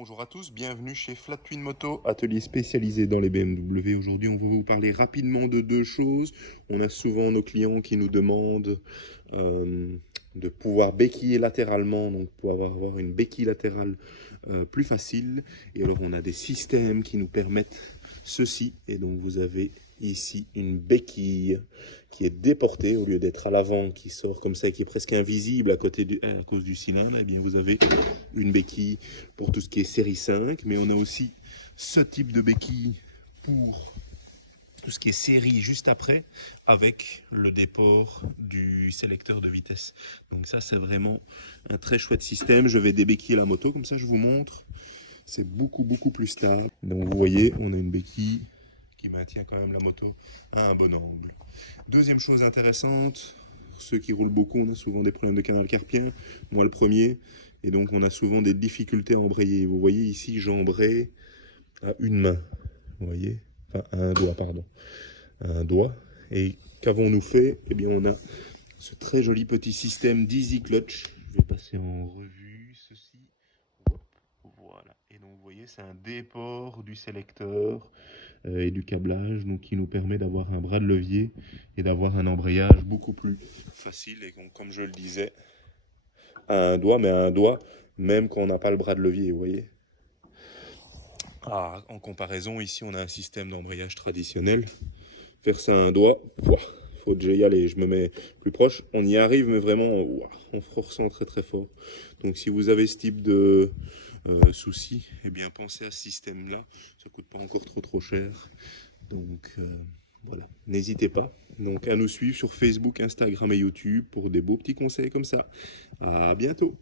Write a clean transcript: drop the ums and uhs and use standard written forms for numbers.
Bonjour à tous, bienvenue chez Flat Twin Moto, atelier spécialisé dans les BMW. Aujourd'hui, on va vous parler rapidement de deux choses. On a souvent nos clients qui nous demandent de pouvoir béquiller latéralement, donc pour avoir une béquille latérale plus facile. Et alors, on a des systèmes qui nous permettent ceci. Et donc, vous avez ici une béquille qui est déportée au lieu d'être à l'avant, qui sort comme ça et qui est presque invisible à cause du cylindre. Eh bien, vous avez une béquille pour tout ce qui est série 5, mais on a aussi ce type de béquille pour tout ce qui est série juste après, avec le déport du sélecteur de vitesse. Donc ça, c'est vraiment un très chouette système. Je vais débéquiller la moto, comme ça je vous montre. C'est beaucoup plus stable. Donc vous voyez, on a une béquille qui maintient quand même la moto à un bon angle. Deuxième chose intéressante, pour ceux qui roulent beaucoup, on a souvent des problèmes de canal carpien. Moi le premier. Et donc on a souvent des difficultés à embrayer. Vous voyez ici, j'embraye à une main. Vous voyez, enfin à un doigt, pardon. À un doigt. Et qu'avons-nous fait? Eh bien on a ce très joli petit système d'Easy Clutch. Je vais passer en revue ceci. Hop, voilà. Et donc vous voyez, c'est un déport du sélecteur et du câblage, donc qui nous permet d'avoir un bras de levier et d'avoir un embrayage beaucoup plus facile. Et donc, comme je le disais, à un doigt, mais à un doigt, même quand on n'a pas le bras de levier, vous voyez. Ah, en comparaison, ici, on a un système d'embrayage traditionnel. Faire ça à un doigt, faut déjà y aller. Je me mets plus proche. On y arrive, mais vraiment, on ressent très fort. Donc, si vous avez ce type de souci, eh bien, pensez à ce système-là. Ça coûte pas encore trop cher. Donc, voilà, n'hésitez pas. Donc, à nous suivre sur Facebook, Instagram et YouTube pour des beaux petits conseils comme ça. À bientôt.